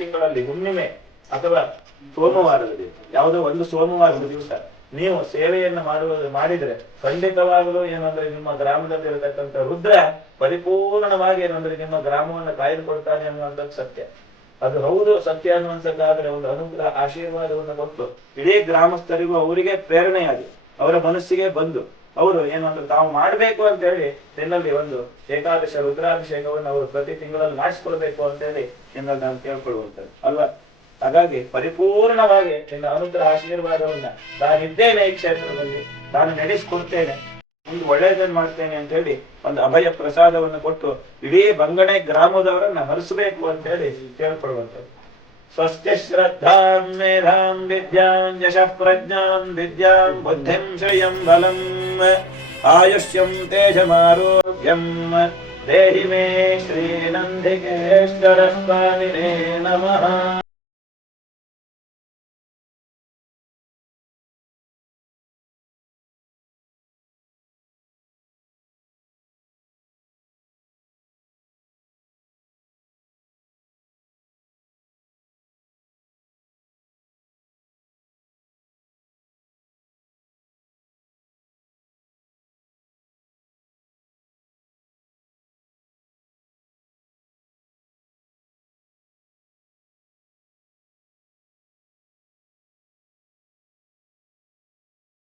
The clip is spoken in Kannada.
ತಿಂಗಳಲ್ಲಿ ಹುಣ್ಣಿಮೆ ಅಥವಾ ಸೋಮವಾರದ ದಿವಸ, ಯಾವುದೋ ಒಂದು ಸೋಮವಾರದ ದಿವಸ ನೀವು ಸೇವೆಯನ್ನು ಮಾಡಿದ್ರೆ ಖಂಡಿತವಾಗಲೂ ಏನಂದ್ರೆ ನಿಮ್ಮ ಗ್ರಾಮದಲ್ಲಿ ಇರತಕ್ಕಂಥ ರುದ್ರ ಪರಿಪೂರ್ಣವಾಗಿ ಏನಂದ್ರೆ ನಿಮ್ಮ ಗ್ರಾಮವನ್ನು ಕಾಯ್ದುಕೊಳ್ತಾನೆ ಅನ್ನುವಂಥದ್ದು ಸತ್ಯ. ಅದು ಹೌದು ಸತ್ಯ ಅನ್ನುವಂಥದ್ದಾದ್ರೆ ಒಂದು ಅನುಗ್ರಹ ಆಶೀರ್ವಾದವನ್ನು ಕೊಟ್ಟು ಇಡೀ ಗ್ರಾಮಸ್ಥರಿಗೂ ಅವರಿಗೆ ಪ್ರೇರಣೆಯಾಗಿ ಅವರ ಮನಸ್ಸಿಗೆ ಬಂದು ಅವರು ಏನಂದ್ರೆ ತಾವು ಮಾಡ್ಬೇಕು ಅಂತ ಹೇಳಿ ನಿನ್ನಲ್ಲಿ ಒಂದು ಏಕಾದಶ ರುದ್ರಾಭಿಷೇಕವನ್ನು ಅವರು ಪ್ರತಿ ತಿಂಗಳಲ್ಲಿ ಮಾಡಿಸ್ಕೊಳ್ಬೇಕು ಅಂತ ಹೇಳಿ ನಿನ್ನಲ್ಲಿ ನಾನು ಕೇಳ್ಕೊಳ್ಳುವಂಥದ್ದು ಅಲ್ವಾ. ಹಾಗಾಗಿ ಪರಿಪೂರ್ಣವಾಗಿ ನಿನ್ನ ಅನುಗ್ರಹ ಆಶೀರ್ವಾದವನ್ನ ನಾನಿದ್ದೇನೆ ಈ ಕ್ಷೇತ್ರದಲ್ಲಿ, ನಾನು ನಡೆಸಿಕೊಡ್ತೇನೆ, ಒಂದು ಒಳ್ಳೆಯದನ್ನು ಮಾಡ್ತೇನೆ ಅಂತ ಹೇಳಿ ಒಂದು ಅಭಯ ಪ್ರಸಾದವನ್ನು ಕೊಟ್ಟು ಇಡೀ ಬಂಗಡೆ ಗ್ರಾಮದವರನ್ನ ಹರಿಸಬೇಕು ಅಂತ ಹೇಳಿ ಕೇಳ್ಕೊಳ್ಳುವಂಥದ್ದು. ಸ್ವಸ್ತಿ ಶ್ರದ್ಧಾಂ ಮೇಧಾಂ ವಿದ್ಯಾಂ ಯಶಃ ಪ್ರಜ್ಞಾಂ ವಿದ್ಯಾಂ ಬುದ್ಧಿಂ ಶ್ರಿಯಂ ಬಲಂ ಆಯುಷ್ಯಂ ತೇಜಮಾರೋಗ್ಯಂ ದೇಹಿ ಮೇ ಶ್ರೀನಂದಿಕೇಶ್ವರ ಸ್ವಾಮಿನೇ ನಮಃ.